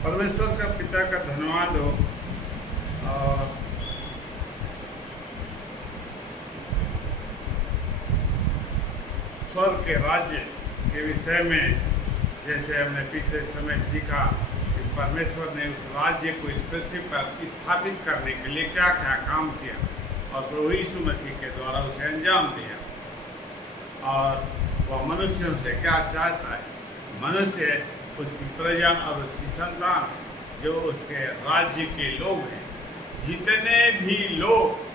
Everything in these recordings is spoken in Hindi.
परमेश्वर का पिता का धन्यवाद हो। और स्वर्ग के राज्य के विषय में जैसे हमने पिछले समय सीखा कि परमेश्वर ने उस राज्य को इस पृथ्वी पर स्थापित करने के लिए क्या क्या काम किया और प्रभु यीशु मसीह के द्वारा उसे अंजाम दिया, और वह मनुष्यों से क्या चाहता है। मनुष्य उसकी प्रजा और उसकी संतान जो उसके राज्य के लोग हैं। जितने भी लोग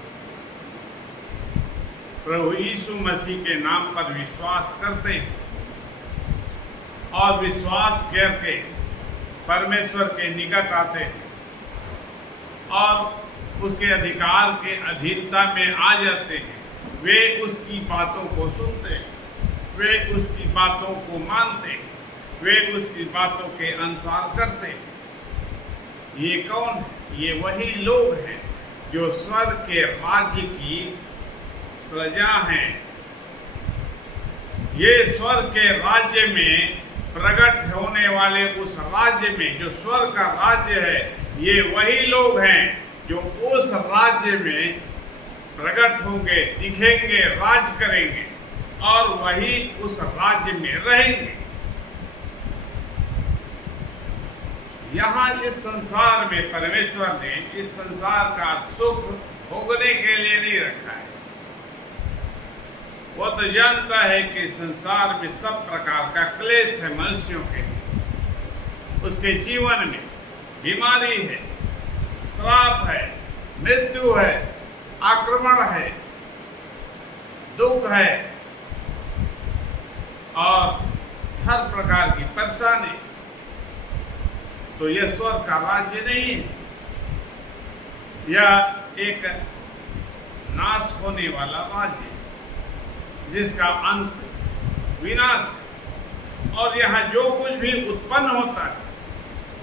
प्रभु यीशु मसीह के नाम पर विश्वास करते हैं और विश्वास करके परमेश्वर के निकट आते हैं और उसके अधिकार के अधीनता में आ जाते हैं, वे उसकी बातों को सुनते हैं, वे उसकी बातों को मानते हैं, वे उसकी बातों के अनुसार करते हैं। ये कौन है? ये वही लोग हैं जो स्वर्ग के राज्य की प्रजा हैं। ये स्वर्ग के राज्य में प्रकट होने वाले उस राज्य में जो स्वर्ग का राज्य है, ये वही लोग हैं जो उस राज्य में प्रकट होंगे, दिखेंगे, राज करेंगे और वही उस राज्य में रहेंगे। यहाँ इस संसार में परमेश्वर ने इस संसार का सुख भोगने के लिए नहीं रखा है। वो तो जानता है कि संसार में सब प्रकार का क्लेश है मनुष्यों के लिए। उसके जीवन में बीमारी है, श्राप है, मृत्यु है, आक्रमण है, दुख है और हर प्रकार की परेशानी। तो यह स्वर्ग का राज्य नहीं है, यह एक नाश होने वाला राज्य जिसका अंत विनाश है। और यहाँ जो कुछ भी उत्पन्न होता है,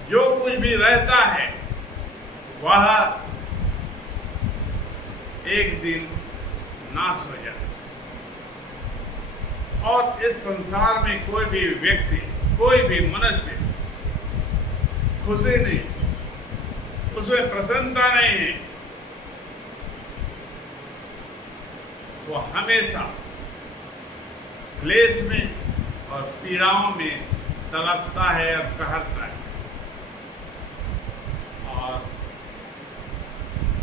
जो कुछ भी रहता है, वह एक दिन नाश हो जाता है। और इस संसार में कोई भी व्यक्ति, कोई भी मनुष्य खुशी नहीं, उसमें प्रसन्नता नहीं है। वो हमेशा क्लेश में और पीड़ाओं में तड़पता है और कहता है। और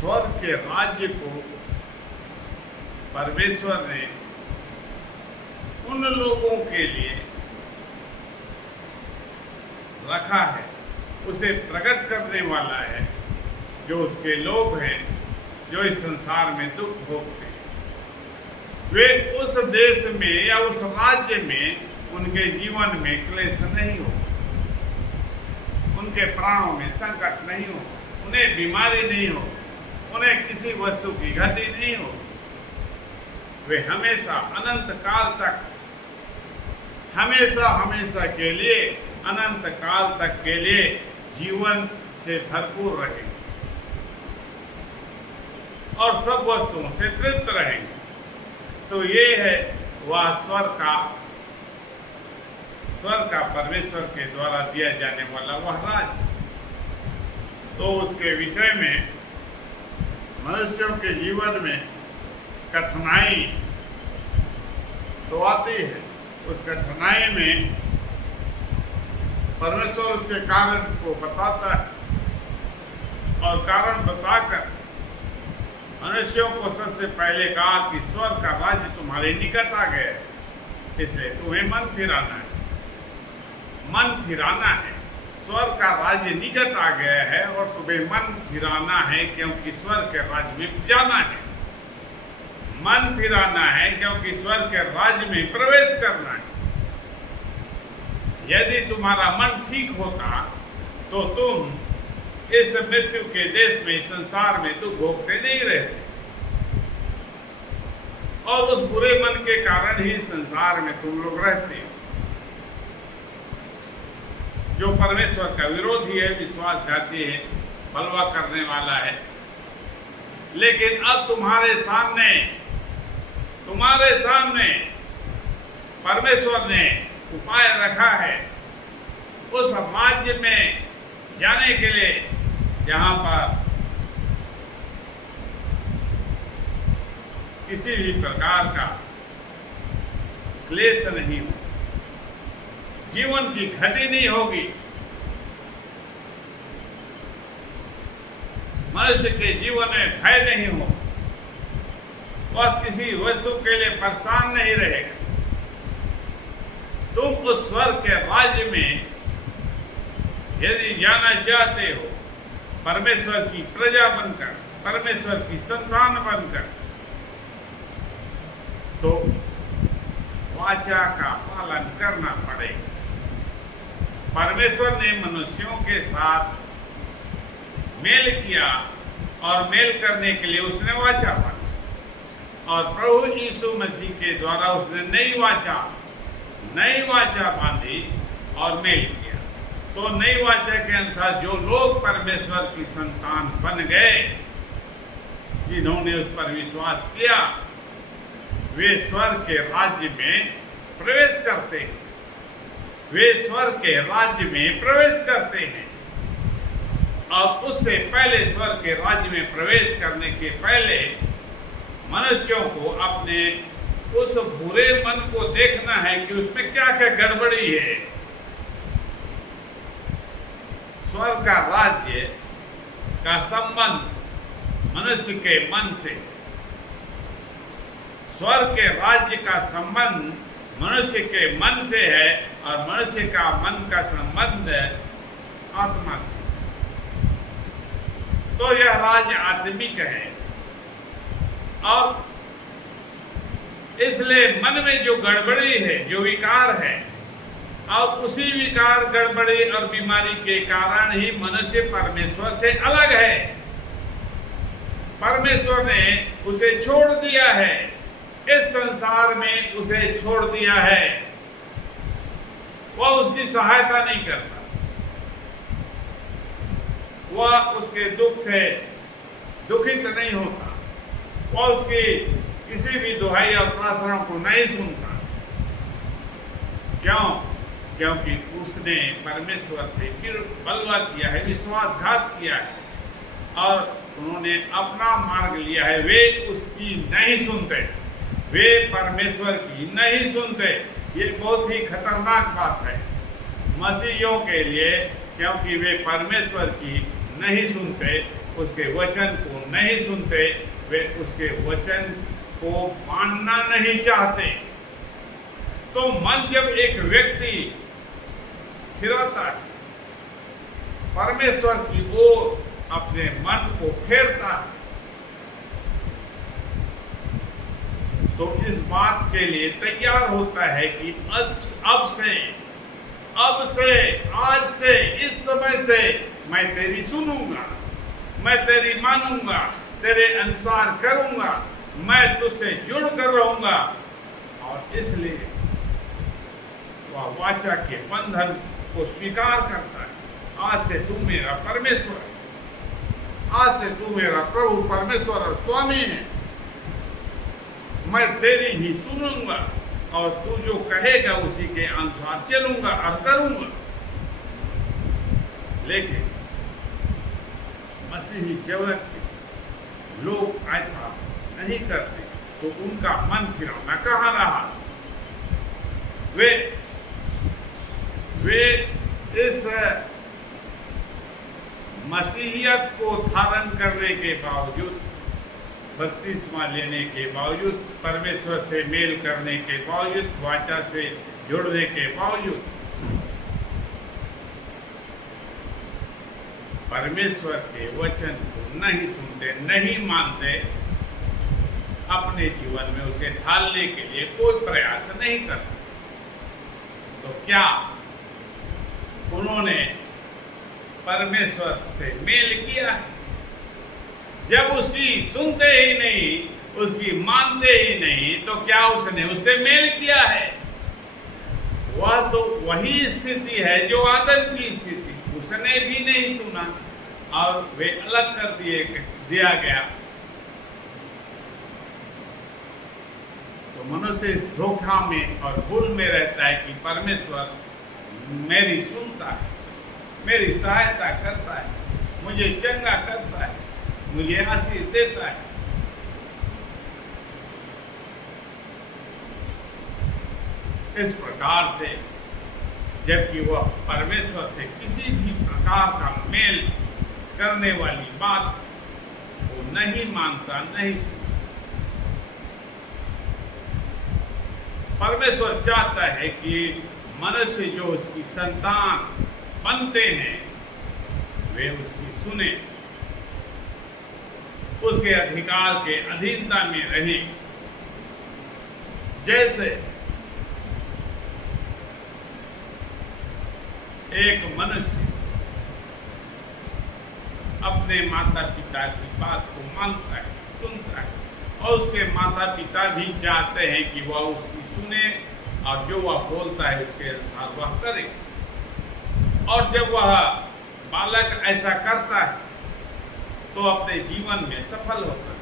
स्वर्ग के राज्य को परमेश्वर ने उन लोगों के लिए रखा है, उसे प्रकट करने वाला है जो उसके लोग हैं, जो इस संसार में दुख भोगते हैं। वे उस देश में या उस राज्य में उनके जीवन में क्लेश नहीं हो, उनके प्राणों में संकट नहीं हो, उन्हें बीमारी नहीं हो, उन्हें किसी वस्तु की घटी नहीं हो। वे हमेशा अनंत काल तक, हमेशा हमेशा के लिए, अनंत काल तक के लिए जीवन से भरपूर रहेंगे और सब वस्तुओं से तृप्त रहेंगे। तो ये है वह स्वर्ग का परमेश्वर के द्वारा दिया जाने वाला वह राज्य। तो उसके विषय में मनुष्यों के जीवन में कठिनाई तो आती है। उस कठिनाई में परमेश्वर उसके कारण को बताता है और कारण बताकर मनुष्यों को सबसे पहले कहा कि स्वर्ग का राज्य तुम्हारे निकट आ गया है, इसलिए तुम्हें मन फिराना है। मन फिराना है, स्वर्ग का राज्य निकट आ गया है और तुम्हें मन फिराना है, क्योंकि स्वर्ग के राज्य में जाना है। मन फिराना है क्योंकि स्वर्ग के राज्य में प्रवेश करना है। यदि तुम्हारा मन ठीक होता तो तुम इस मृत्यु के देश में, संसार में दुख भोगते नहीं रहते। और उस बुरे मन के कारण ही संसार में तुम लोग रहते हो, जो परमेश्वर का विरोधी है, विश्वासघाती है, बलवा करने वाला है। लेकिन अब तुम्हारे सामने परमेश्वर ने उपाय रखा है। उस राज्य में जाने के लिए जहां पर किसी भी प्रकार का क्लेश नहीं हो, जीवन की घटी नहीं होगी, मनुष्य के जीवन में भय नहीं हो, वह किसी वस्तु के लिए परेशान नहीं रहेगा। तुम उस स्वर्ग के राज्य में यदि जाना चाहते हो, परमेश्वर की प्रजा बनकर, परमेश्वर की संतान बनकर, तो वाचा का पालन करना पड़ेगा। परमेश्वर ने मनुष्यों के साथ मेल किया और मेल करने के लिए उसने वाचा बांधी, और प्रभु यीशु मसीह के द्वारा उसने नई वाचा बांधी और मेल किया। तो नई वाचा के अनुसार जो लोग परमेश्वर की संतान बन गए, जिन्होंने उस पर विश्वास किया, वे स्वर्ग के राज्य में प्रवेश करते हैं। वे स्वर्ग के राज्य में प्रवेश करते हैं। और उससे पहले स्वर्ग के राज्य में प्रवेश करने के पहले मनुष्यों को अपने उस बुरे मन को देखना है कि उसमें क्या क्या गड़बड़ी है। स्वर्ग का राज्य का संबंध मनुष्य के मन से, स्वर्ग के राज्य का संबंध मनुष्य के मन से है, और मनुष्य का मन का संबंध आत्मा से। तो यह राज्य आत्मिक है, और इसलिए मन में जो गड़बड़ी है, जो विकार है, और उसी विकार, गड़बड़ी और बीमारी के कारण ही मनुष्य परमेश्वर से अलग है। परमेश्वर ने उसे छोड़ दिया है, इस संसार में उसे छोड़ दिया है। वह उसकी सहायता नहीं करता, वह उसके दुख से दुखित नहीं होता, वह उसकी किसी भी दुहाई और प्रार्थना को नहीं सुनता। क्यों? क्योंकि उसने परमेश्वर से फिर बलवा किया है, विश्वासघात किया है, और उन्होंने अपना मार्ग लिया है। वे उसकी नहीं सुनते, वे परमेश्वर की नहीं सुनते। ये बहुत ही खतरनाक बात है मसीहियों के लिए, क्योंकि वे परमेश्वर की नहीं सुनते, उसके वचन को नहीं सुनते, वे उसके वचन को मानना नहीं चाहते। तो मन जब एक व्यक्ति फिरता है, परमेश्वर की ओर अपने मन को फेरता है, तो इस बात के लिए तैयार होता है कि अब से, आज से, इस समय से मैं तेरी सुनूंगा, मैं तेरी मानूंगा, तेरे अनुसार करूंगा, मैं तुझसे जुड़ कर रहूंगा। और इसलिए वह वाचा के बंधन को स्वीकार करता है। आज से तू मेरा परमेश्वर है, आज से तू मेरा प्रभु, परमेश्वर और स्वामी है। मैं तेरी ही सुनूंगा, और तू जो कहेगा उसी के अनुसार चलूंगा और करूंगा। लेकिन मसीही जगत के लोग ऐसा नहीं करते, तो उनका मन फिरौना कहाँ रहा? वे इस मसीहियत को धारण करने के बावजूद, बपतिस्मा लेने के बावजूद, परमेश्वर से मेल करने के बावजूद, वाचा से जुड़ने के बावजूद, परमेश्वर के वचन को नहीं सुनते, नहीं मानते, अपने जीवन में उसे ढालने के लिए कोई प्रयास नहीं करते। तो क्या उन्होंने परमेश्वर से मेल किया है? जब उसकी सुनते ही नहीं, उसकी मानते ही नहीं, तो क्या उसने उससे मेल किया है? वह तो वही स्थिति है जो आदम की स्थिति, उसने भी नहीं सुना और वे अलग कर दिया गया। तो मनुष्य धोखा में और भूल में रहता है कि परमेश्वर मेरी सुनता है, मेरी सहायता करता है, मुझे चंगा करता है, मुझे आशीष देता है। इस प्रकार से जबकि वह परमेश्वर से किसी भी प्रकार का मेल करने वाली बात वो नहीं मानता, नहीं। परमेश्वर चाहता है कि मनुष्य जो उसकी संतान बनते हैं वे उसकी सुने, उसके अधिकार के अधीनता में रहे। जैसे एक मनुष्य अपने माता पिता की बात को मानता है, सुनता है, और उसके माता पिता भी चाहते हैं कि वह उसकी सुने और जो वह बोलता है उसके अनुसार वह करे। और जब वह बालक ऐसा करता है तो अपने जीवन में सफल होता है।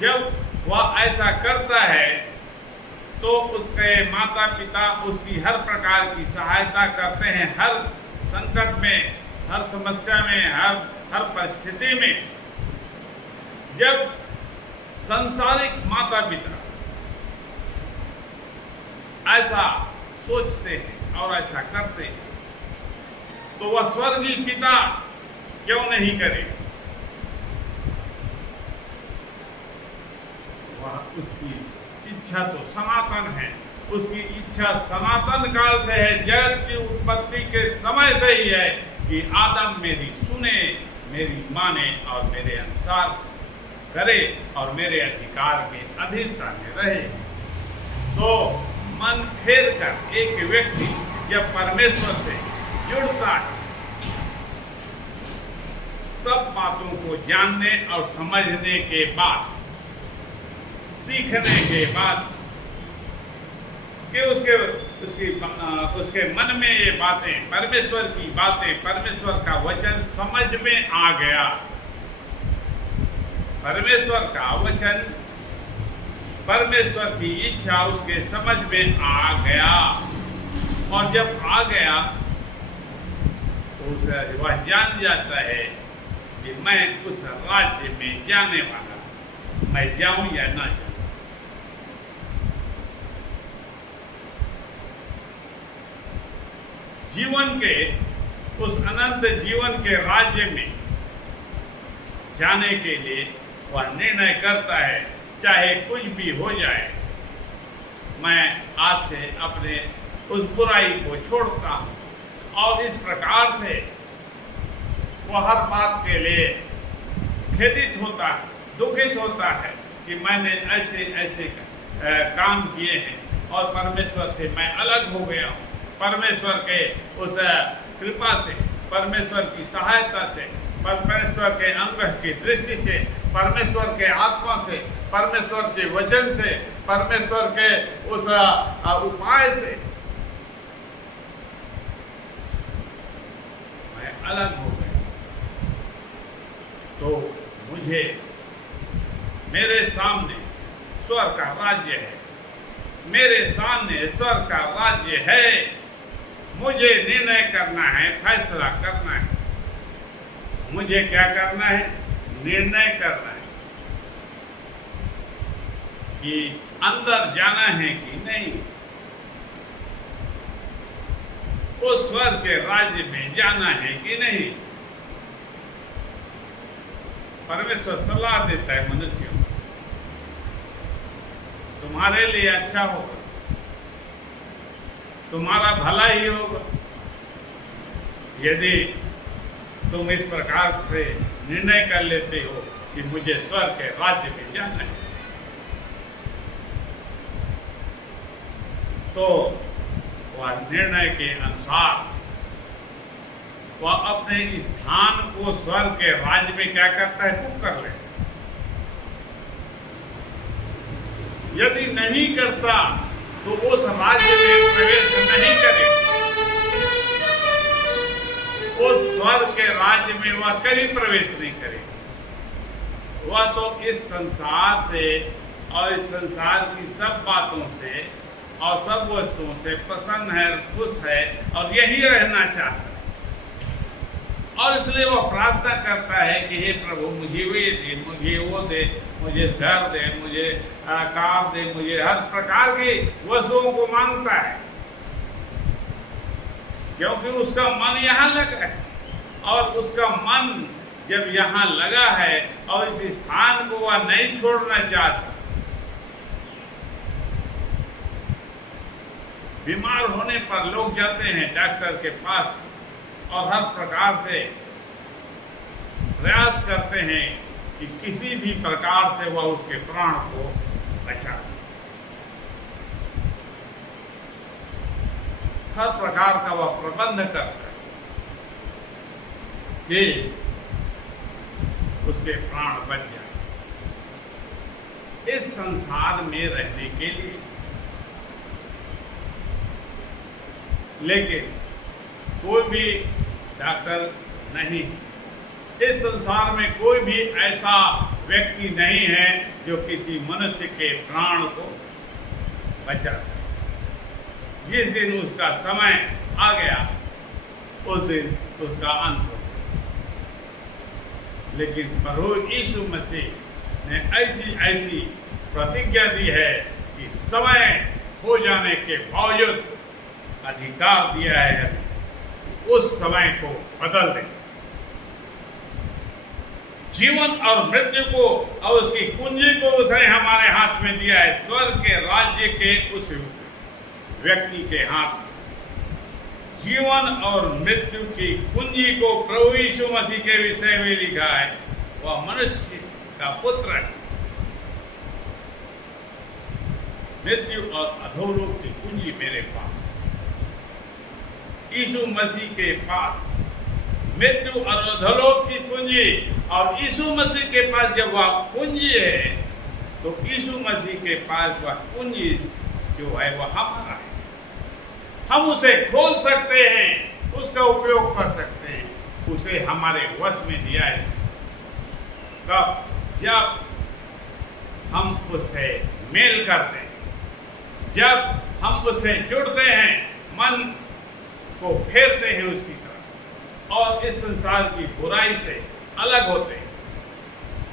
जब वह ऐसा करता है तो उसके माता पिता उसकी हर प्रकार की सहायता करते हैं, हर संकट में, हर समस्या में, हर परिस्थिति में। जब संसारिक माता पिता ऐसा सोचते हैं और ऐसा करते हैं तो वह स्वर्गीय पिता क्यों नहीं करे? वह उसकी इच्छा तो सनातन है, उसकी इच्छा सनातन काल से है, जगत की उत्पत्ति के समय से ही है कि आदम मेरी सुने, मेरी माने और मेरे अनुसार करे और मेरे अधिकार में अधीनता में रहे। तो मन फेर कर एक व्यक्ति जब परमेश्वर से जुड़ता है, सब बातों को जानने और समझने के बाद, सीखने के बाद कि उसके मन में ये बातें, परमेश्वर की बातें, परमेश्वर का वचन समझ में आ गया। परमेश्वर का वचन, परमेश्वर की इच्छा उसके समझ में आ गया। और जब आ गया तो वह जान जाता है कि मैं उस राज्य में जाने वाला, मैं जाऊं या ना जाऊं। जीवन के उस अनंत जीवन के राज्य में जाने के लिए वह निर्णय करता है, चाहे कुछ भी हो जाए, मैं आज से अपने उस बुराई को छोड़ता हूँ। और इस प्रकार से वह हर बात के लिए खेदित होता है, दुखित होता है कि मैंने ऐसे ऐसे काम किए हैं और परमेश्वर से मैं अलग हो गया हूँ। परमेश्वर के उस कृपा से, परमेश्वर की सहायता से, परमेश्वर के अनुग्रह की दृष्टि से, परमेश्वर के आत्मा से, परमेश्वर के वचन से, परमेश्वर के उस उपाय से मैं अलग हो गया। तो मुझे, मेरे सामने स्वर्ग का राज्य है, मेरे सामने स्वर्ग का राज्य है। मुझे निर्णय करना है, फैसला करना है। मुझे क्या करना है? निर्णय करना है कि अंदर जाना है कि नहीं, उस स्वर्ग के राज्य में जाना है कि नहीं। परमेश्वर सलाह देता है मनुष्यों को, तुम्हारे लिए अच्छा होगा, तुम्हारा भला ही होगा यदि तुम इस प्रकार से निर्णय कर लेते हो कि मुझे स्वर्ग के राज्य में जाना है। तो वह निर्णय के अनुसार वह अपने स्थान को स्वर्ग के राज्य में क्या करता है? बुक कर ले। यदि नहीं करता तो उस राज्य में प्रवेश नहीं करे, उस स्वर्ग के राज्य में वह कभी प्रवेश नहीं करे। वह तो इस संसार से और इस संसार की सब बातों से और सब वस्तुओं से प्रसन्न है, खुश है और यही रहना चाहता है। और इसलिए वो प्रार्थना करता है कि हे प्रभु मुझे ये दे, मुझे वो दे, मुझे घर दे, मुझे कार दे, मुझे हर प्रकार की वस्तुओं को मांगता है, क्योंकि उसका मन यहाँ लगा है। और उसका मन जब यहाँ लगा है और इस स्थान को वह नहीं छोड़ना चाहता। बीमार होने पर लोग जाते हैं डॉक्टर के पास और हर प्रकार से प्रयास करते हैं कि किसी भी प्रकार से वह उसके प्राण को बचा दे। हर प्रकार का वह प्रबंध करता है कि उसके प्राण बच जाए। इस संसार में रहने के लिए, लेकिन कोई भी डॉक्टर नहीं, इस संसार में कोई भी ऐसा व्यक्ति नहीं है जो किसी मनुष्य के प्राण को बचा सके। जिस दिन उसका समय आ गया उस दिन उसका अंत हो। लेकिन प्रभु यीशु मसीह ने ऐसी प्रतिज्ञा दी है कि समय हो जाने के बावजूद अधिकार दिया है हमें उस समय को बदल दे। जीवन और मृत्यु को और उसकी कुंजी को उसने हमारे हाथ में दिया है, स्वर्ग के राज्य के उस व्यक्ति के हाथ में। जीवन और मृत्यु की कुंजी को प्रभु यीशु मसीह के विषय में लिखा है, वह मनुष्य का पुत्र है। मृत्यु और अधोलोक की कुंजी मेरे पास, यीशु मसीह के पास मृत्यु और अधोलोक की कुंजी। और यीशु मसीह के पास जब वह कुंजी है तो यीशु मसीह के पास वह कुंजी जो है वह हमारा है। हम उसे खोल सकते हैं, उसका उपयोग कर सकते हैं, उसे हमारे वश में दिया है। कब? जब हम उससे मेल करते हैं, जब हम उससे जुड़ते हैं, मन को फेरते हैं उसकी तरफ और इस संसार की बुराई से अलग होते हैं,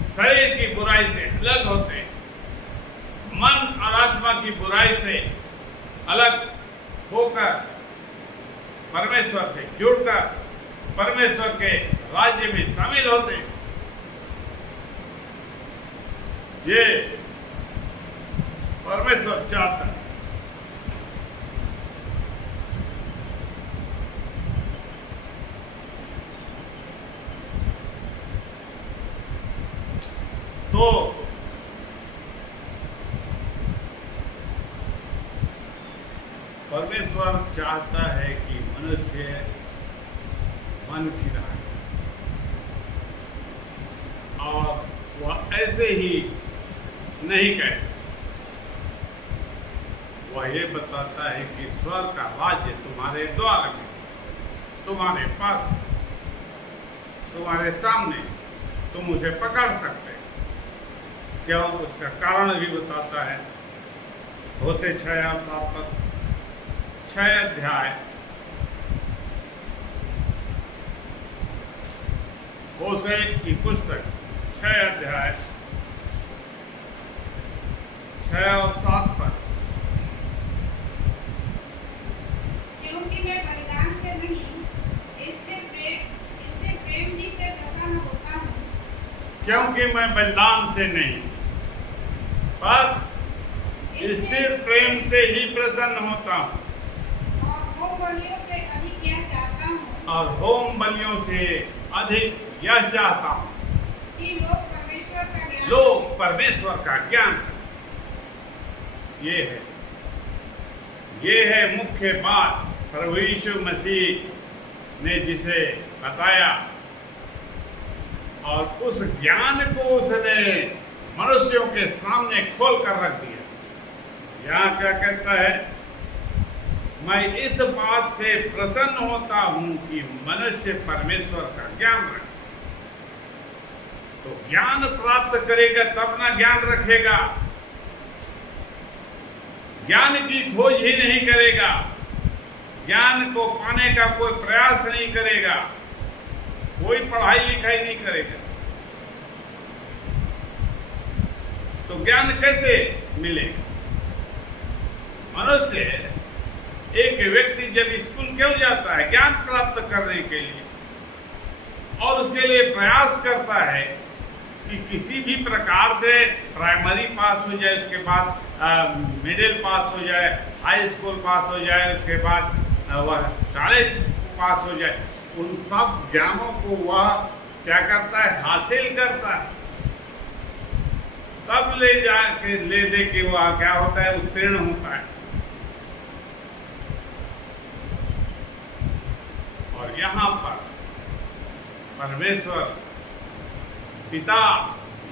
शरीर की बुराई से अलग होते हैं, मन और आत्मा की बुराई से अलग होकर परमेश्वर से जुड़कर परमेश्वर के राज्य में शामिल होते हैं। ये परमेश्वर चाहता है। तो परमेश्वर चाहता है कि मनुष्य मन फिराए और वह ऐसे ही नहीं कहता। वह ये बताता है कि स्वर्ग का राज्य तुम्हारे द्वार में, तुम्हारे पास, तुम्हारे सामने, तुम उसे पकड़ सकते। क्यों? उसका कारण भी बताता है। होशे 6 अध्याय, होशे की पुस्तक 6 अध्याय 6 और 7 पद। क्योंकि मैं बलिदान से नहीं, इससे प्रेम ही से प्रसन्न होता हूँ। क्योंकि मैं बलिदान से नहीं पर स्थिर प्रेम से ही प्रसन्न होता हूँ और होम बलियों से अधिक यह चाहता हूँ, और होम बलियों से अधिक यह चाहता हूँ कि लोग परमेश्वर का ज्ञान। ये है मुख्य बात प्रभु यीशु मसीह ने जिसे बताया, और उस ज्ञान को उसने मनुष्यों के सामने खोल कर रख दिया। यहाँ क्या कहता है? मैं इस बात से प्रसन्न होता हूं कि मनुष्य परमेश्वर का ज्ञान रखे। तो ज्ञान प्राप्त करेगा तब ना ज्ञान रखेगा। ज्ञान की खोज ही नहीं करेगा, ज्ञान को पाने का कोई प्रयास नहीं करेगा, कोई पढ़ाई लिखाई नहीं करेगा, तो ज्ञान कैसे मिलेगा? मनुष्य, एक व्यक्ति जब स्कूल क्यों जाता है? ज्ञान प्राप्त करने के लिए, और उसके लिए प्रयास करता है कि किसी भी प्रकार से प्राइमरी पास हो जाए, उसके बाद मिडिल पास हो जाए, हाई स्कूल पास हो जाए, उसके बाद वह कॉलेज पास हो जाए। उन सब ज्ञानों को वह क्या करता है? हासिल करता है, तब ले दे के वह क्या होता है? उत्तीर्ण होता है। और यहाँ पर परमेश्वर पिता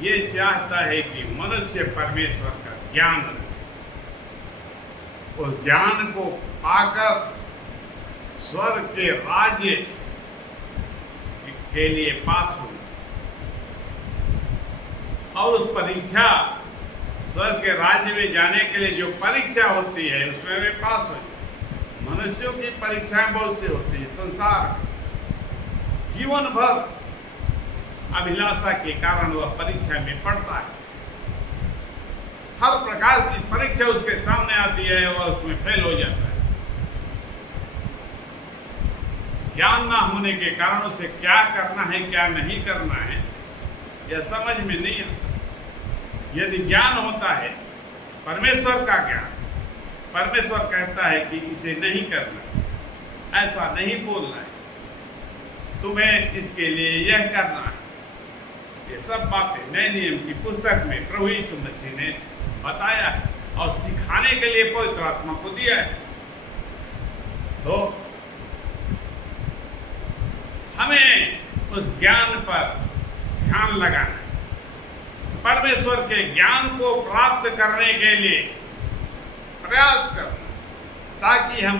ये चाहता है कि मनुष्य परमेश्वर का ज्ञान रखे, उस ज्ञान को पाकर स्वर्ग के राज्य के लिए पास हो, और उस परीक्षा, स्वर्ग के राज्य में जाने के लिए जो परीक्षा होती है उसमें वे पास हो जाए। मनुष्यों की परीक्षाएं बहुत सी होती है संसार, जीवन भर अभिलाषा के कारण वह परीक्षा में पढ़ता है, हर प्रकार की परीक्षा उसके सामने आती है, वह उसमें फेल हो जाता है। ज्ञान ना होने के कारण उसे क्या करना है क्या नहीं करना है यह समझ में नहीं आता। यदि ज्ञान होता है परमेश्वर का ज्ञान, परमेश्वर कहता है कि इसे नहीं करना, ऐसा नहीं बोलना है, तुम्हें इसके लिए यह करना है, ये सब बातें नए नियम की पुस्तक में प्रभु यीशु मसीह ने बताया है और सिखाने के लिए पवित्र आत्मा को दिया है। तो हमें उस ज्ञान पर ध्यान लगाना है, परमेश्वर के ज्ञान को प्राप्त करने के लिए प्रयास करना, ताकि हम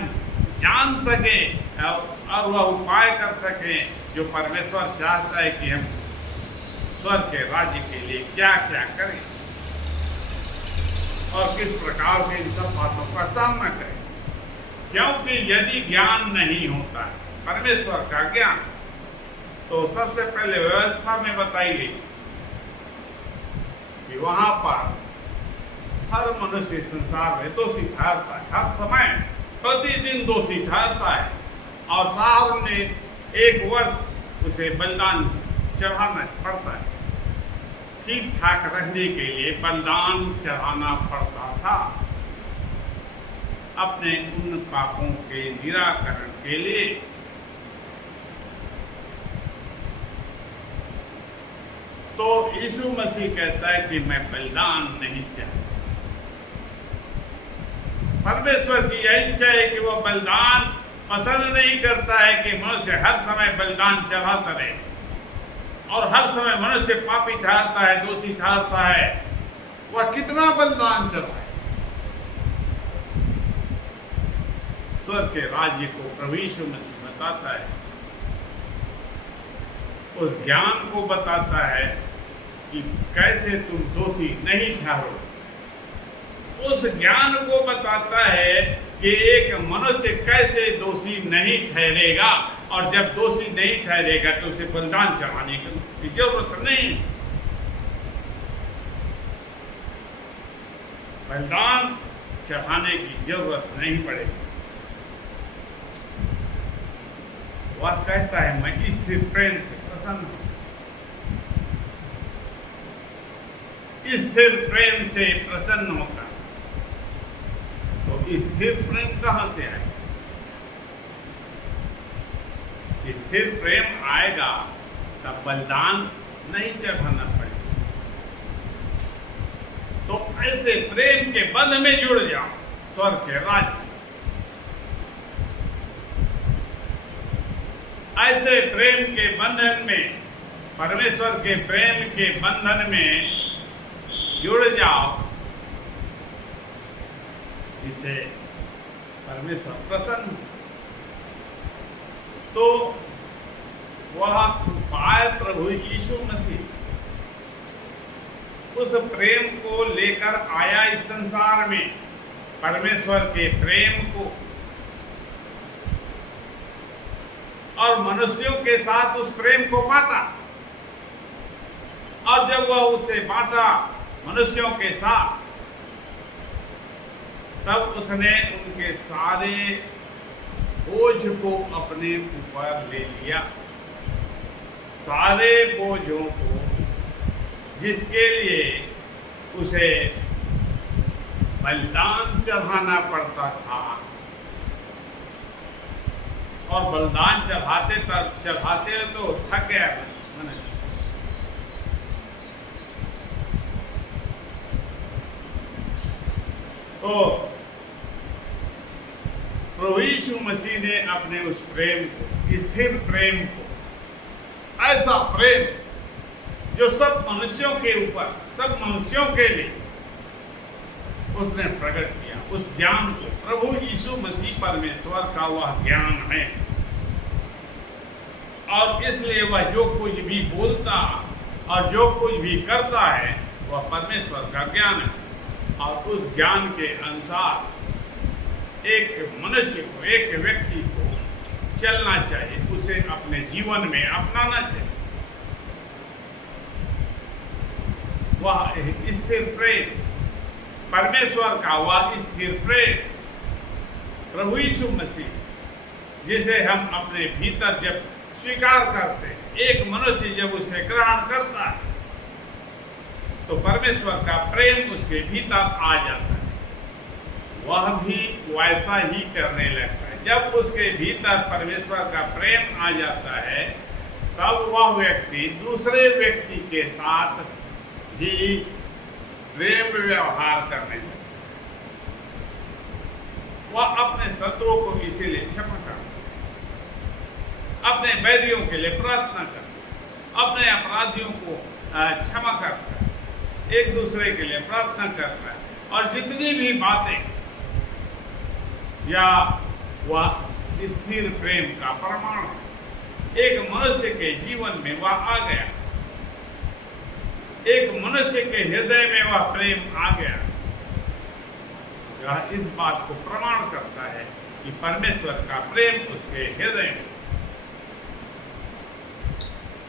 जान सकें और वह उपाय कर सकें जो परमेश्वर चाहता है कि हम स्वर्ग के राज्य के लिए क्या क्या करें और किस प्रकार से इन सब बातों का सामना करें। क्योंकि यदि ज्ञान नहीं होता है परमेश्वर का ज्ञान, तो सबसे पहले व्यवस्था में बताई गई कि वहां पर हर मनुष्य संसार में दोषी ठहरता है, हर समय प्रतिदिन दोषी ठहरता है, और साल में एक वर्ष उसे बलिदान चढ़ाना पड़ता है। ठीक ठाक रहने के लिए बलिदान चढ़ाना पड़ता था अपने उन पापों के निराकरण के लिए। तो यीशु मसीह कहता है कि मैं बलिदान नहीं चाहता। परमेश्वर की यह इच्छा है कि वह बलिदान पसंद नहीं करता है कि मनुष्य हर समय बलिदान चढ़ाता रहे, और हर समय मनुष्य पापी ठहरता है, दोषी ठहरता है, वह कितना बलिदान चढ़ाए। स्वर्ग के राज्य को प्रभु यीशु मसीह बताता है, उस ज्ञान को बताता है कि कैसे तुम दोषी नहीं ठहरो। उस ज्ञान को बताता है कि एक मनुष्य कैसे दोषी नहीं ठहरेगा, और जब दोषी नहीं ठहरेगा तो उसे बलिदान चढ़ाने की जरूरत नहीं। बलिदान चढ़ाने की जरूरत नहीं पड़ेगी। वह कहता है मैं स्थिर प्रेम से प्रसन्न हूं। स्थिर प्रेम से प्रसन्न होता, तो स्थिर प्रेम कहां से आएगा? स्थिर प्रेम आएगा तब बलिदान नहीं चढ़ाना पड़ेगा। तो ऐसे प्रेम के बंध में जुड़ जाओ स्वर्ग के राज्य। ऐसे प्रेम के बंधन में, परमेश्वर के प्रेम के बंधन में जुड़ जाओ, जिससे परमेश्वर प्रसन्न हो। तो वह उपाय प्रभु यीशु मसीह उस प्रेम को लेकर आया इस संसार में। परमेश्वर के प्रेम को और मनुष्यों के साथ उस प्रेम को बांटा। और जब वह उसे बांटा मनुष्यों के साथ, तब उसने उनके सारे बोझ को अपने ऊपर ले लिया, सारे बोझों को, जिसके लिए उसे बलिदान चढ़ाना पड़ता था। और बलिदान चढ़ाते तो थक गया मनुष्य। तो प्रभु यीशु मसीह ने अपने उस प्रेम को, स्थिर प्रेम को, ऐसा प्रेम जो सब मनुष्यों के ऊपर, सब मनुष्यों के लिए उसने प्रकट किया, उस ज्ञान को, प्रभु यीशु मसीह परमेश्वर का वह ज्ञान है। और इसलिए वह जो कुछ भी बोलता और जो कुछ भी करता है वह परमेश्वर का ज्ञान है। और उस ज्ञान के अनुसार एक मनुष्य को, एक व्यक्ति को चलना चाहिए, उसे अपने जीवन में अपनाना चाहिए। वह स्थिर प्रेम, परमेश्वर का वह स्थिर प्रेम, प्रभु यीशु मसीह, जिसे हम अपने भीतर जब स्वीकार करते हैं, एक मनुष्य जब उसे ग्रहण करता है, तो परमेश्वर का प्रेम उसके भीतर आ जाता है। वह भी वैसा ही करने लगता है। जब उसके भीतर परमेश्वर का प्रेम आ जाता है, तब वह व्यक्ति दूसरे व्यक्ति के साथ भी प्रेम व्यवहार करने लगता है। वह अपने शत्रुओं को इसीलिए क्षमा करता है, अपने बैरियों के लिए प्रार्थना करता है, अपने अपराधियों को क्षमा करता है, एक दूसरे के लिए प्रार्थना करता है। और जितनी भी बातें या वह स्थिर प्रेम का प्रमाण एक मनुष्य के जीवन में वह आ गया, एक मनुष्य के हृदय में वह प्रेम आ गया, यह इस बात को प्रमाण करता है कि परमेश्वर का प्रेम उसके हृदय में।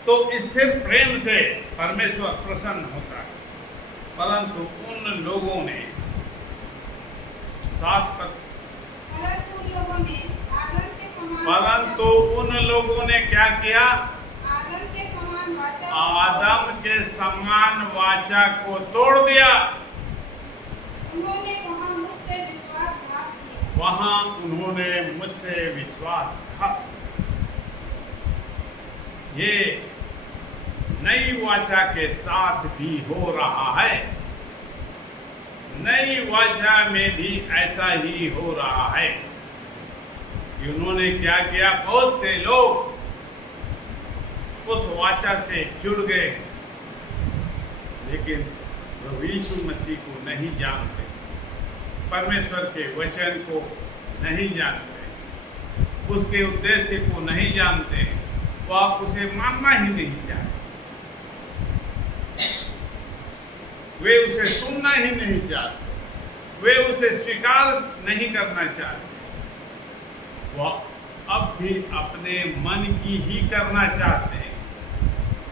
तो स्थिर प्रेम से परमेश्वर प्रसन्न होता है। परंतु उन लोगों ने उन लोगों ने क्या किया? आदम के समान वाचा को तोड़ दिया। वहां उन्होंने मुझसे विश्वासघात। ये नई वाचा के साथ भी हो रहा है। नई वाचा में भी ऐसा ही हो रहा है कि उन्होंने क्या किया? बहुत से लोग उस वाचा से जुड़ गए, लेकिन प्रभु यीशु मसीह को नहीं जानते, परमेश्वर के वचन को नहीं जानते, उसके उद्देश्य को नहीं जानते, वह उसे मानना ही नहीं चाहते, वे उसे सुनना ही नहीं चाहते, वे उसे स्वीकार नहीं करना चाहते। वह अब भी अपने मन की ही करना चाहते हैं।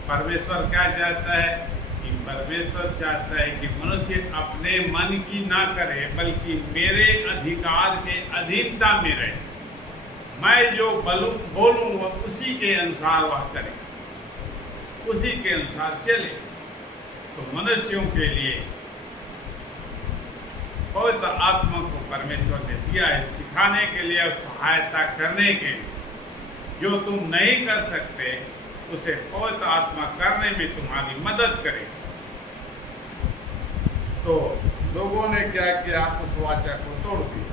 परमेश्वर क्या चाहता है? कि परमेश्वर चाहता है कि मनुष्य अपने मन की ना करे, बल्कि मेरे अधिकार के अधीनता में रहे। मैं जो बोलूं वह उसी के अनुसार वह करे, उसी के अनुसार चले। तो मनुष्यों के लिए पवित्र आत्मा को परमेश्वर ने दिया है, सिखाने के लिए और सहायता करने के लिए। जो तुम नहीं कर सकते उसे पवित्र आत्मा करने में तुम्हारी मदद करे। तो लोगों ने क्या किया? उस वाचा को तोड़ दिया,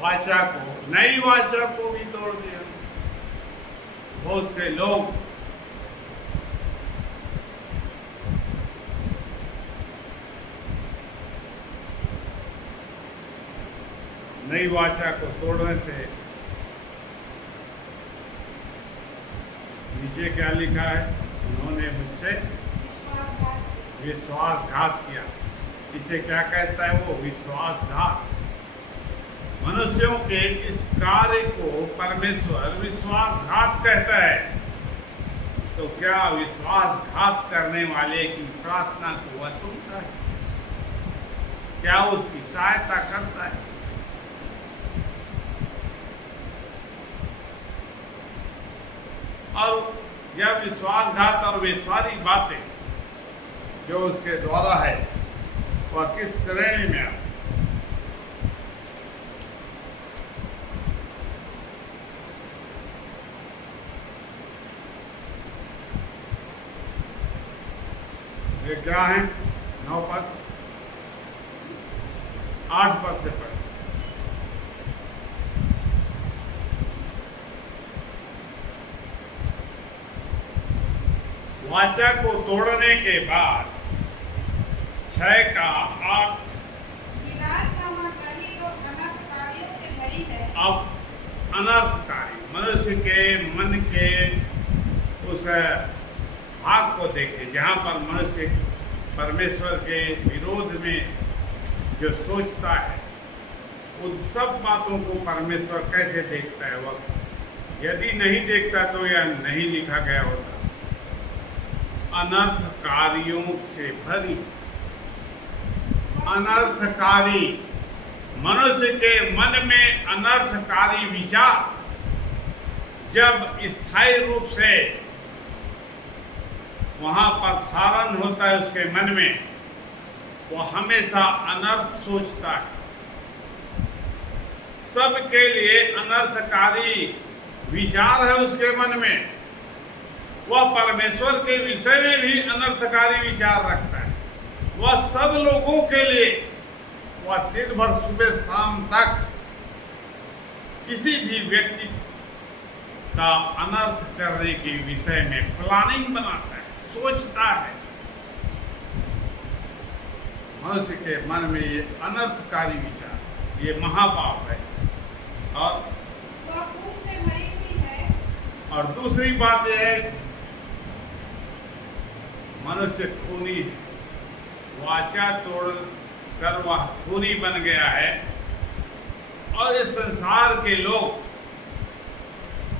वाचा को, नई वाचा को भी तोड़ दिया। बहुत से लोग नई वाचा को तोड़ने से, नीचे क्या लिखा है? उन्होंने मुझसे विश्वासघात किया। इसे क्या कहता है वो? विश्वासघात। मनुष्यों के इस कार्य को परमेश्वर विश्वासघात कहता है। तो क्या विश्वासघात करने वाले की प्रार्थना को वह सुनता है? क्या उसकी सहायता करता है? और यह विश्वासघात और वे सारी बातें जो उसके द्वारा है वह किस श्रेणी में आती? ये क्या है? 9 पद, 8 पद से पढ़े। वाचा को तोड़ने के बाद 6 का 8। अब अनर्थकारी मनुष्य के मन के उस भाग को देखें जहाँ पर मनुष्य परमेश्वर के विरोध में जो सोचता है, उन सब बातों को परमेश्वर कैसे देखता है? वह यदि नहीं देखता तो यह नहीं लिखा गया होता। अनर्थकारियों से भरी, अनर्थकारी मनुष्य के मन में अनर्थकारी विचार जब स्थायी रूप से वहां पर धारण होता है उसके मन में, वो हमेशा अनर्थ सोचता है। सबके लिए अनर्थकारी विचार है उसके मन में। वह परमेश्वर के विषय में भी अनर्थकारी विचार रखता है। वह सब लोगों के लिए, वह दिन भर सुबह शाम तक किसी भी व्यक्ति का अनर्थ करने के विषय में प्लानिंग बनाता है, सोचता है। मनुष्य के मन में ये अनर्थकारी विचार, ये महापाप है। और वह खून से भरी हुई है। और दूसरी बात यह है, मनुष्य खूनी है। वाचा तोड़ कर वह खूनी बन गया है। और इस संसार के लोग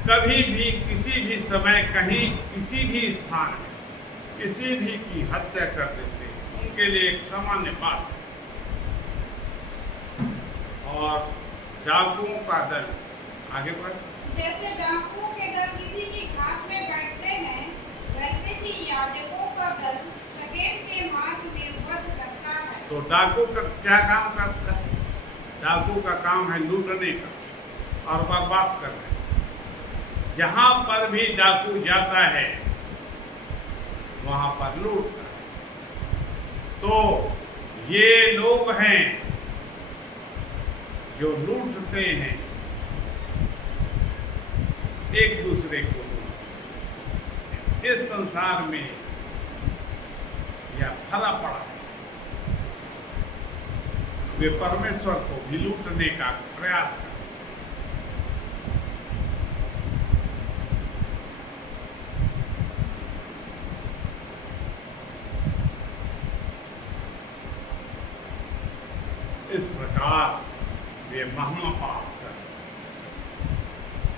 कभी भी किसी भी समय कहीं किसी भी स्थान में किसी भी की हत्या कर देते हैं। उनके लिए एक सामान्य बात है। और डाकुओं का दल आगे बढ़, जैसे डाकुओं के दल किसी की घात में बैठते हैं, वैसे ही याजकों का दल शकेम के मार्ग में वध करता है। तो डाकू का क्या काम करता है? डाकू का काम है लूटने का और बर्बाद करना। जहां पर भी डाकू जाता है वहां पर लूटता है। तो ये लोग हैं जो लूटते हैं, एक दूसरे को। इस संसार में यह भरा पड़ा है। वे परमेश्वर को भी लूटने का प्रयास करते हैं। इस प्रकार वे महापाप करते हैं।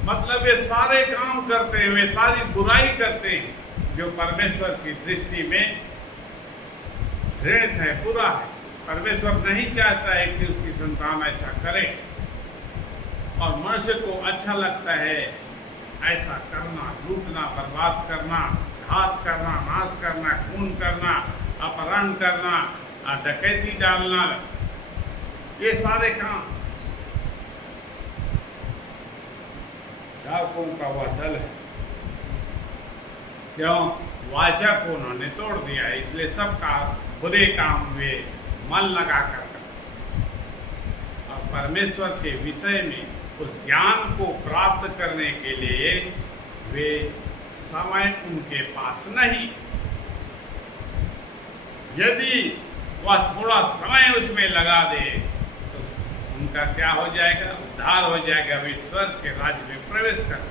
मतलब वे सारे काम करते हैं, वे सारी बुराई करते हैं जो परमेश्वर की दृष्टि में घृणित है, बुरा है। परमेश्वर नहीं चाहता है कि उसकी संतान ऐसा करे। और मनुष्य को अच्छा लगता है ऐसा करना, लूटना, बर्बाद करना, घात करना, नाश करना, खून करना, अपहरण करना, डकैती डालना, ये सारे काम। डाकुओं का वह दल है। क्यों? वाचा को उन्होंने तोड़ दिया है, इसलिए सबका बुरे काम वे मन लगा कर करते। और परमेश्वर के विषय में उस ज्ञान को प्राप्त करने के लिए वे समय उनके पास नहीं। यदि वह थोड़ा समय उसमें लगा दे तो उनका क्या हो जाएगा? उद्धार हो जाएगा, वे स्वर्ग के राज्य में प्रवेश कर।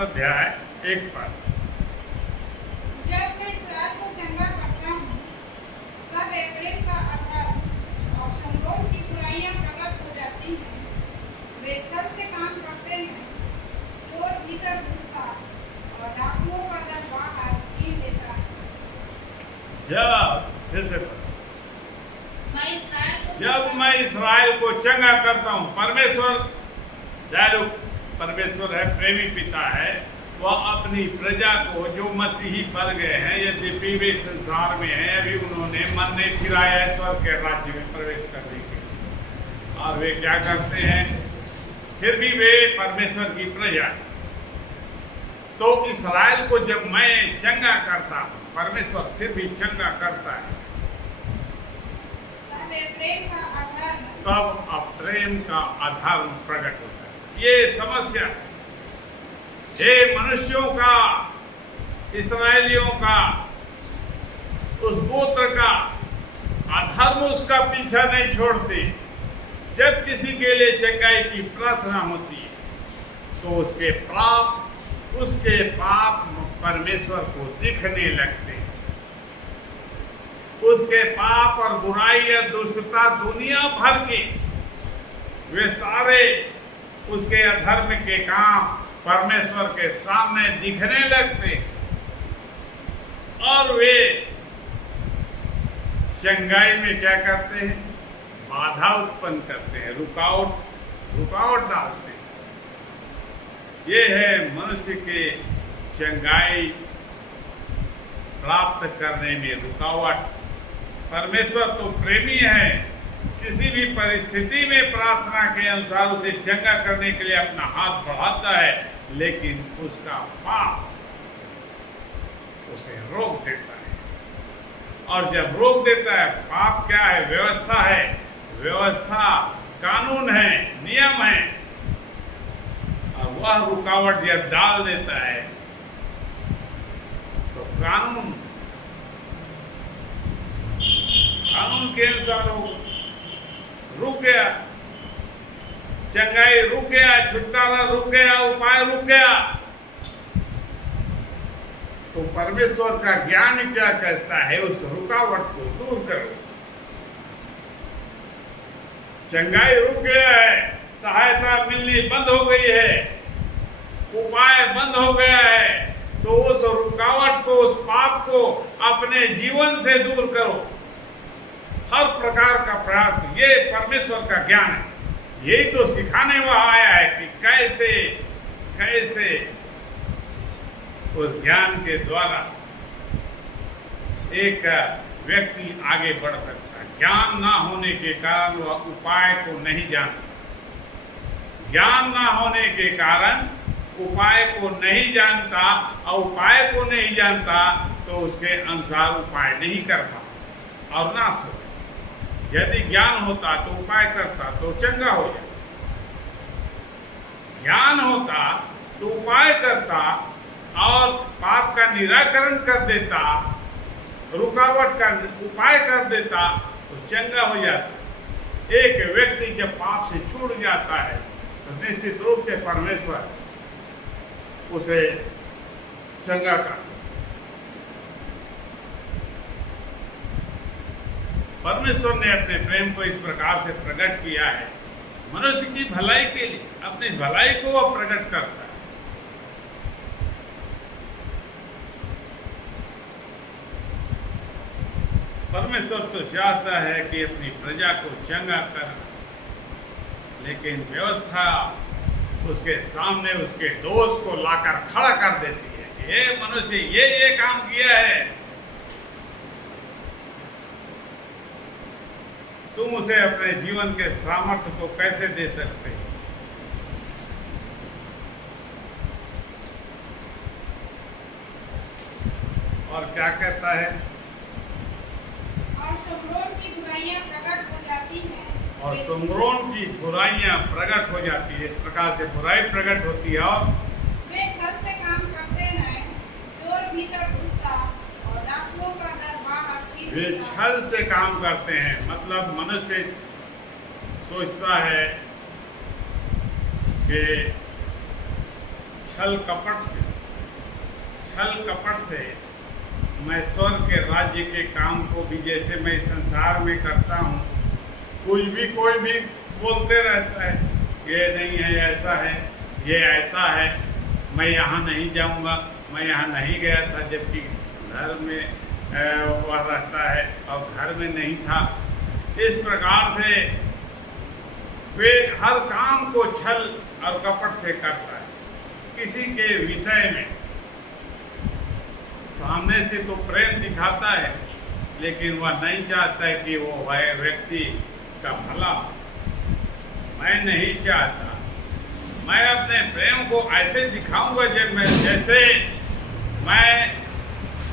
अध्याय 1 पद। जब मैं इसराइल को चंगा करता हूँ, तब एफ्रेम का अधर्म और शमरोन की बुराइयां प्रकट हो जाती हैं। वे छल से काम करते हैं, चोर भीतर घुसता और डाकुओं का दल बाहर छीन लेता है। जब फिर से पढ़ो। जब मैं मैं इसराइल को चंगा करता हूँ, परमेश्वर दयालु परमेश्वर है, प्रेमी पिता है। वह अपनी प्रजा को जो मसीही बन गए हैं, यद्यपि वे संसार में हैं, अभी उन्होंने मन नहीं फिराया है स्वर्ग के राज्य में प्रवेश करने के लिए। और वे क्या करते हैं? फिर भी वे परमेश्वर की प्रजा है। तो इसराइल को जब मैं चंगा करता हूँ, परमेश्वर फिर भी चंगा करता है, तब अब प्रेम का अधर्म प्रकट होता है। ये समस्या ये मनुष्यों का, इस्राएलियों का, उस गोत्र का अधर्म उसका पीछा नहीं छोड़ते। जब किसी के लिए चंगाई की प्रार्थना होती है तो उसके पाप परमेश्वर को दिखने लगते हैं। उसके पाप और बुराई और दुष्टता दुनिया भर के वे सारे उसके अधर्म के काम परमेश्वर के सामने दिखने लगते हैं और वे चंगाई में क्या करते हैं? बाधा उत्पन्न करते हैं, रुकावट डालते हैं। ये है मनुष्य के चंगाई प्राप्त करने में रुकावट। परमेश्वर तो प्रेमी है, किसी भी परिस्थिति में प्रार्थना के अनुसार उसे चंगा करने के लिए अपना हाथ बढ़ाता है, लेकिन उसका पाप उसे रोक देता है। और जब रोक देता है, पाप क्या है? व्यवस्था है। व्यवस्था कानून है, नियम है, और वह रुकावट जब डाल देता है तो कानून के अनुसार रुक गया, चंगाई रुक गया, छुटकारा रुक गया, उपाय रुक गया। तो परमेश्वर का ज्ञान क्या कहता है? उस रुकावट को दूर करो। चंगाई रुक गया है, सहायता मिलनी बंद हो गई है, उपाय बंद हो गया है, तो उस रुकावट को, उस पाप को अपने जीवन से दूर करो। हर प्रकार का प्रयास, ये परमेश्वर का ज्ञान है। यही तो सिखाने वह आया है कि कैसे उस ज्ञान के द्वारा एक व्यक्ति आगे बढ़ सकता है। ज्ञान ना होने के कारण वह उपाय को नहीं जानता। ज्ञान ना होने के कारण उपाय को नहीं जानता, और उपाय को नहीं जानता तो उसके अनुसार उपाय नहीं कर पाता और नाश हो। यदि ज्ञान होता तो उपाय करता तो चंगा हो जाता। ज्ञान होता तो उपाय करता और पाप का निराकरण कर देता, रुकावट का उपाय कर देता तो चंगा हो जाता। एक व्यक्ति जब पाप से छूट जाता है तो निश्चित रूप से परमेश्वर उसे चंगा करता। परमेश्वर ने अपने प्रेम को इस प्रकार से प्रकट किया है, मनुष्य की भलाई के लिए। अपनी इस भलाई को वह प्रकट करता है। परमेश्वर तो चाहता है कि अपनी प्रजा को चंगा कर, लेकिन व्यवस्था उसके सामने उसके दोष को लाकर खड़ा कर देती है कि ये मनुष्य ये काम किया है, तुम उसे अपने जीवन के सामर्थ्य को कैसे दे सकते हो? और क्या कहता है? और शमरोन की बुराइयां प्रकट हो जाती हैं। और शमरोन की बुराइयां प्रकट हो जाती है। इस प्रकार से बुराई प्रकट होती है और वे छल से काम करते हैं, चोर भीतर घुसता और डाकुओं का दल बाहर छीन वे लेता। छल से काम करते हैं, मतलब मनुष्य सोचता है कि छल कपट से मैं स्वर्ग के राज्य के काम को भी जैसे मैं इस संसार में करता हूँ, कोई भी बोलते रहता है, ये नहीं है, ऐसा है, ये ऐसा है, मैं यहाँ नहीं जाऊँगा, मैं यहाँ नहीं गया था, जबकि घर में वह रहता है और घर में नहीं था। इस प्रकार से वे हर काम को छल और कपट से करता है। किसी के विषय में सामने से तो प्रेम दिखाता है, लेकिन वह नहीं चाहता है कि वो व्यक्ति का भला। मैं नहीं चाहता, मैं अपने प्रेम को ऐसे दिखाऊंगा जैसे मैं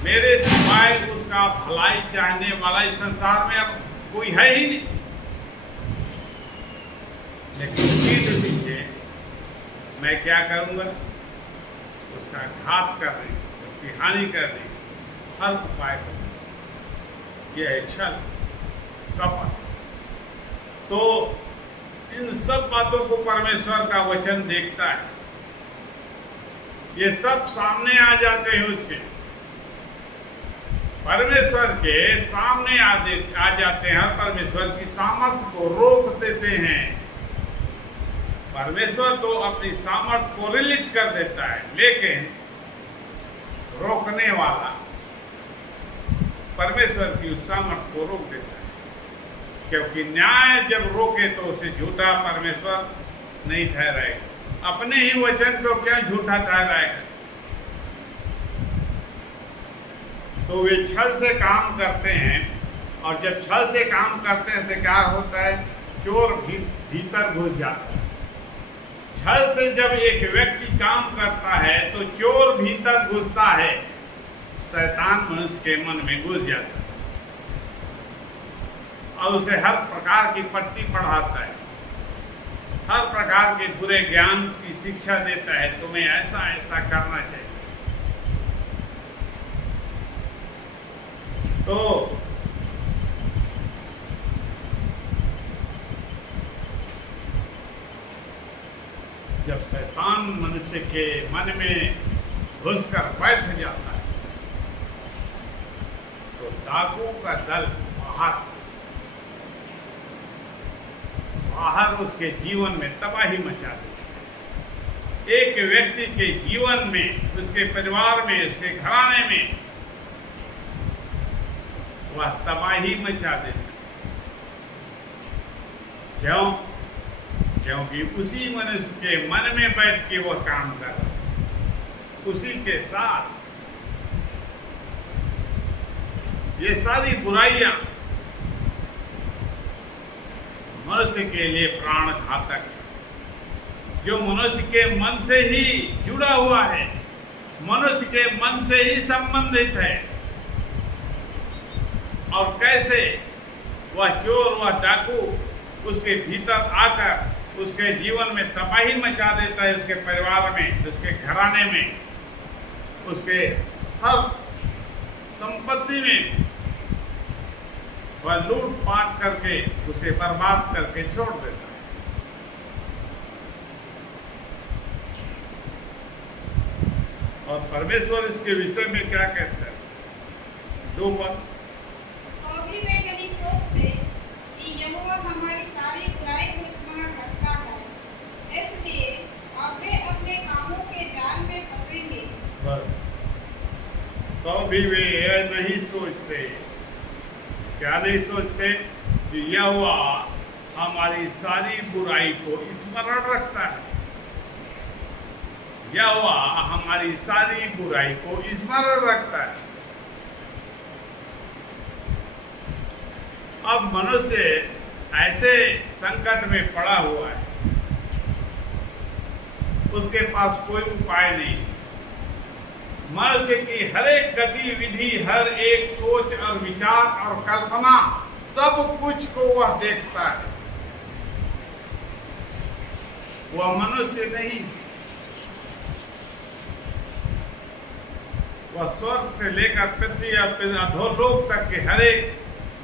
मेरे सिवाय उसका भलाई चाहने वाला इस संसार में अब कोई है ही नहीं। लेकिन पीठ पीछे मैं क्या करूंगा? उसका घात करने, उसकी हानि करने हर उपाय करूंगा। यह है छल कपट। तो इन सब बातों को परमेश्वर का वचन देखता है। ये सब सामने आ जाते हैं उसके, परमेश्वर के सामने आ जाते हैं, परमेश्वर की सामर्थ्य को रोक देते हैं। परमेश्वर तो अपनी सामर्थ्य को रिलीज कर देता है, लेकिन रोकने वाला परमेश्वर की उस सामर्थ्य को रोक देता है, क्योंकि न्याय जब रोके तो उसे झूठा परमेश्वर नहीं ठहराएगा। अपने ही वचन को क्या झूठा ठहराएगा? तो वे छल से काम करते हैं, और जब छल से काम करते हैं तो क्या होता है? चोर भीतर घुस जाता है। छल से जब एक व्यक्ति काम करता है तो चोर भीतर घुसता है, शैतान मनुष्य के मन में घुस जाता है और उसे हर प्रकार की पट्टी पढ़ाता है, हर प्रकार के बुरे ज्ञान की शिक्षा देता है, तुम्हें ऐसा ऐसा करना चाहिए। तो जब शैतान मनुष्य के मन में घुसकर बैठ जाता है तो डाकू का दल बाहर उसके जीवन में तबाही मचा देता है। एक व्यक्ति के जीवन में, उसके परिवार में, उसके घराने में वह तबाही मचा देता है। क्यों? क्योंकि उसी मनुष्य के मन में बैठ के वह काम कर रहा है, उसी के साथ ये सारी बुराइयां मनुष्य के लिए प्राण घातक है, जो मनुष्य के मन से ही जुड़ा हुआ है, मनुष्य के मन से ही संबंधित है। और कैसे वह चोर, वह डाकू उसके भीतर आकर उसके जीवन में तबाही मचा देता है, उसके परिवार में, उसके घराने में, उसके हर संपत्ति में वह लूटपाट करके उसे बर्बाद करके छोड़ देता है। और परमेश्वर इसके विषय में क्या कहता है? 2 पद। तो भी वे नहीं सोचते कि यहोवा हमारी सारी बुराई को स्मरण रखता है, इसलिए अब वे अपने कामों के जाल में फंसेंगे। तो भी वे यह नहीं सोचते, क्या नहीं सोचते? कि यहोवा हमारी सारी बुराई को स्मरण रखता है। यहोवा हमारी सारी बुराई को स्मरण रखता है। अब मनुष्य ऐसे संकट में पड़ा हुआ है, उसके पास कोई उपाय नहीं। मनुष्य की हर एक गतिविधि, हर एक सोच और विचार और कल्पना, सब कुछ को वह देखता है। वह मनुष्य नहीं, वह स्वर्ग से लेकर पृथ्वी और अधोलोक तक के हर एक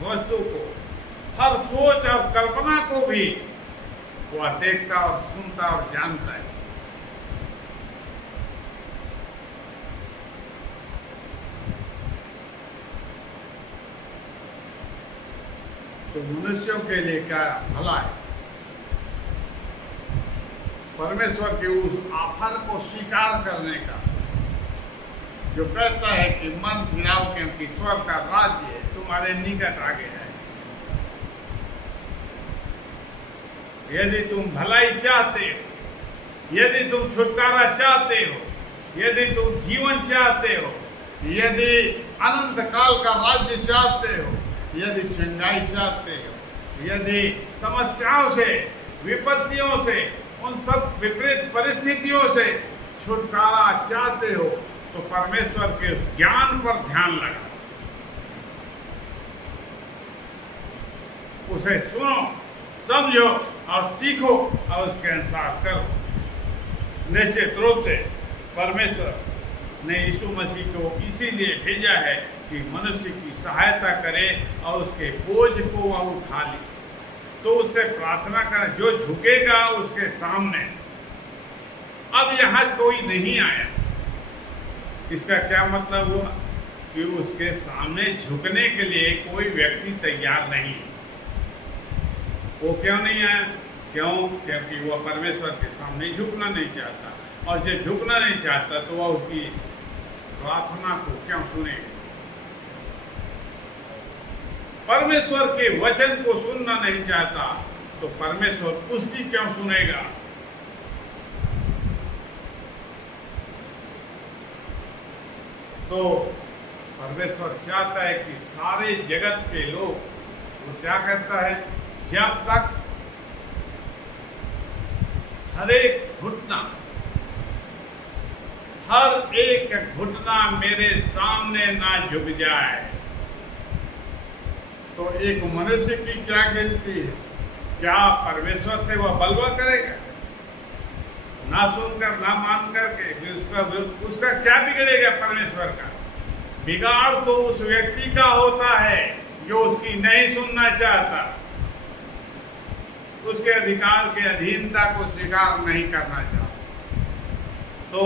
वस्तु को, हर सोच और कल्पना को भी वह देखता और सुनता और जानता है। तो मनुष्यों के लिए क्या भला है। परमेश्वर के उस ऑफर को स्वीकार करने का, जो कहता है कि मन फिराओ क्योंकि स्वर्ग का राज्य तुम्हारे निकट आ गया है। यदि तुम भलाई चाहते हो, यदि तुम छुटकारा चाहते हो, यदि तुम जीवन चाहते हो, यदि अनंत काल का राज्य चाहते हो, यदि चंगाई चाहते हो, यदि समस्याओं से, विपत्तियों से, उन सब विपरीत परिस्थितियों से छुटकारा चाहते हो, तो परमेश्वर के उस ज्ञान पर ध्यान लगाओ, उसे सुनो, समझो और सीखो और उसके अनुसार करो। निश्चित रूप से परमेश्वर ने यीशु मसीह को इसीलिए भेजा है कि मनुष्य की सहायता करे और उसके बोझ को वह उठा ले। तो उससे प्रार्थना करें, जो झुकेगा उसके सामने। अब यहाँ कोई नहीं आया, इसका क्या मतलब हुआ कि उसके सामने झुकने के लिए कोई व्यक्ति तैयार नहीं। वो क्यों नहीं आया? क्योंकि वह परमेश्वर के सामने झुकना नहीं चाहता, और जब झुकना नहीं चाहता तो वह उसकी प्रार्थना को क्यों सुनेगा? परमेश्वर के वचन को सुनना नहीं चाहता तो परमेश्वर उसकी क्यों सुनेगा? तो परमेश्वर चाहता है कि सारे जगत के लोग, वो क्या कहता है, जब तक हर एक घुटना मेरे सामने ना झुक जाए। तो एक मनुष्य की क्या गिनती है? क्या परमेश्वर से वह बलवा करेगा? ना सुनकर, ना मान करके उसका क्या बिगड़ेगा? परमेश्वर का बिगाड़ तो उस व्यक्ति का होता है जो उसकी नहीं सुनना चाहता, उसके अधिकार के अधीनता को स्वीकार नहीं करना चाहता। तो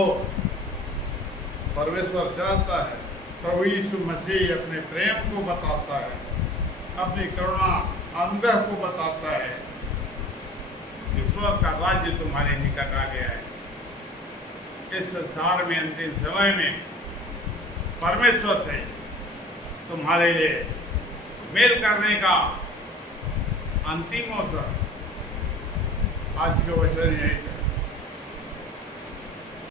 परमेश्वर चाहता है, प्रभु यीशु मसीह अपने प्रेम को बताता है, अपनी करुणा अनुग्रह को बताता है कि स्वर्ग का राज्य तुम्हारे निकट आ गया है। इस संसार में अंतिम समय में परमेश्वर से तुम्हारे लिए मेल करने का अंतिम अवसर। आज का वचन यही है।